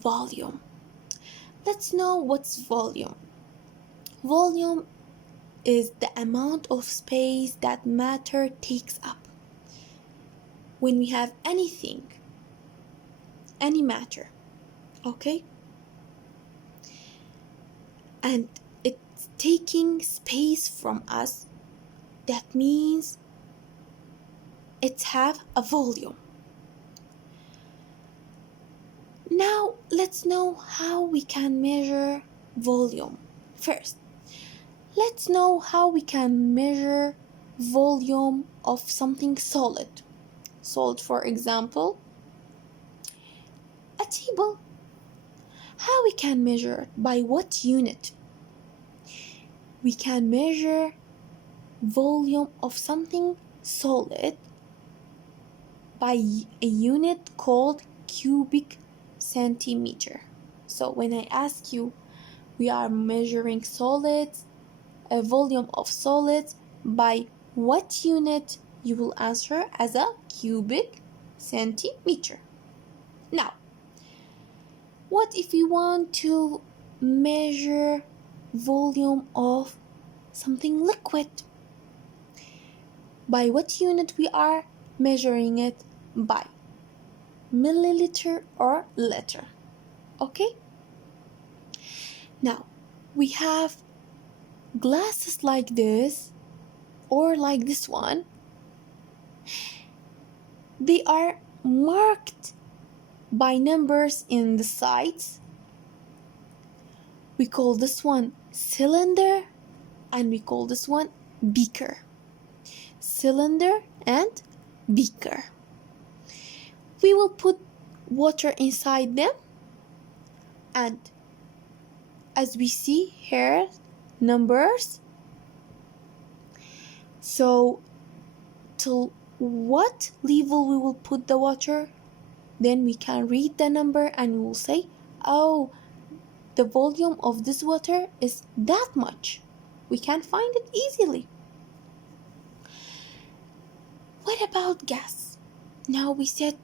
volume. Let's know what's volume. Volume is the amount of space that matter takes up. When we have anything, any matter, okay? And it's taking space from us, that means it have a volume. Now let's know how we can measure volume. First, let's know how we can measure volume of something solid. Solid, for example, a table. How we can measure it? By what unit? We can measure volume of something solid by a unit called cubic centimeter. So when I ask you, we are measuring solids, a volume of solids by what unit, you will answer as a cubic centimeter. Now, what if we want to measure volume of something liquid? By what unit we are measuring it? By milliliter or liter. Okay? Now, we have glasses like this or like this one. They are marked by numbers in the sides. We call this one cylinder and we call this one beaker. Cylinder and beaker. We will put water inside them, and as we see here, numbers. So till what level we will put the water, then we can read the number and we will say, oh, the volume of this water is that much. We can find it easily. What about gas? Now we said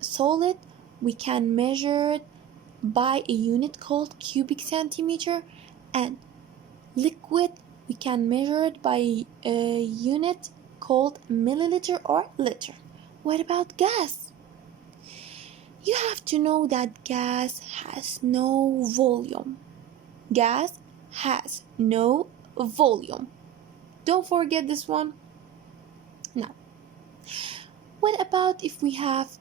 solid, we can measure it by a unit called cubic centimeter, and liquid, we can measure it by a unit called milliliter or liter. What about gas? You have to know that gas has no volume. Gas has no volume. Don't forget this one. Now, what about if we have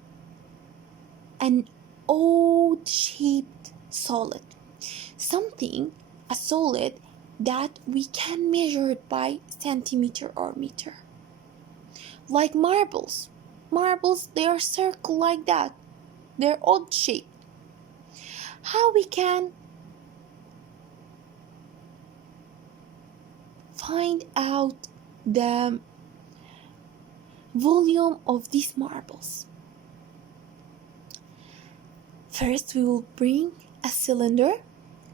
an odd shaped solid? Something, a solid that we can measure it by centimeter or meter. Like marbles. Marbles, they are circle like that. They're odd shaped. How we can find out the volume of these marbles? First, we will bring a cylinder.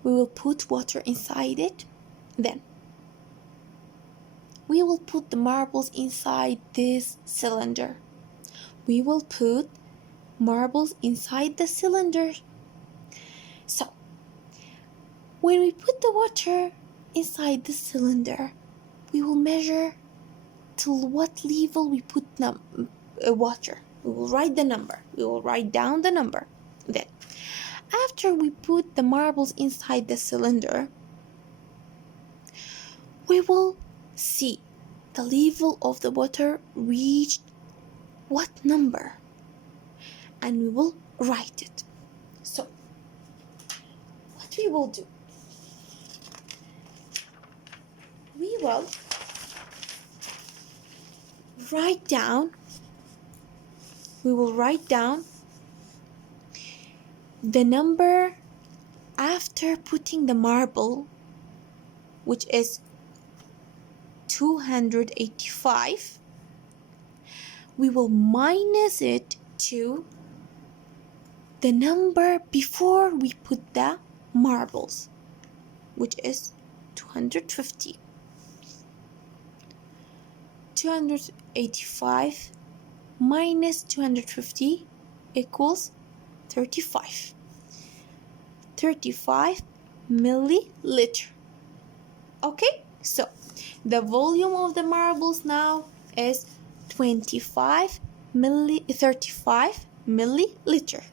We will put water inside it. Then, we will put the marbles inside this cylinder. We will put marbles inside the cylinder. So, when we put the water inside the cylinder, we will measure till what level we put water. We will write the number. We will write down the number. Then, after we put the marbles inside the cylinder, we will see the level of the water reached what number, and we will write it. So, what we will do? We will write down the number after putting the marble, which is 285. We will minus it to the number before we put the marbles, which is 250. 285 minus 250 equals 35. 35 milliliter. Okay, so the volume of the marbles now is 35 milliliter.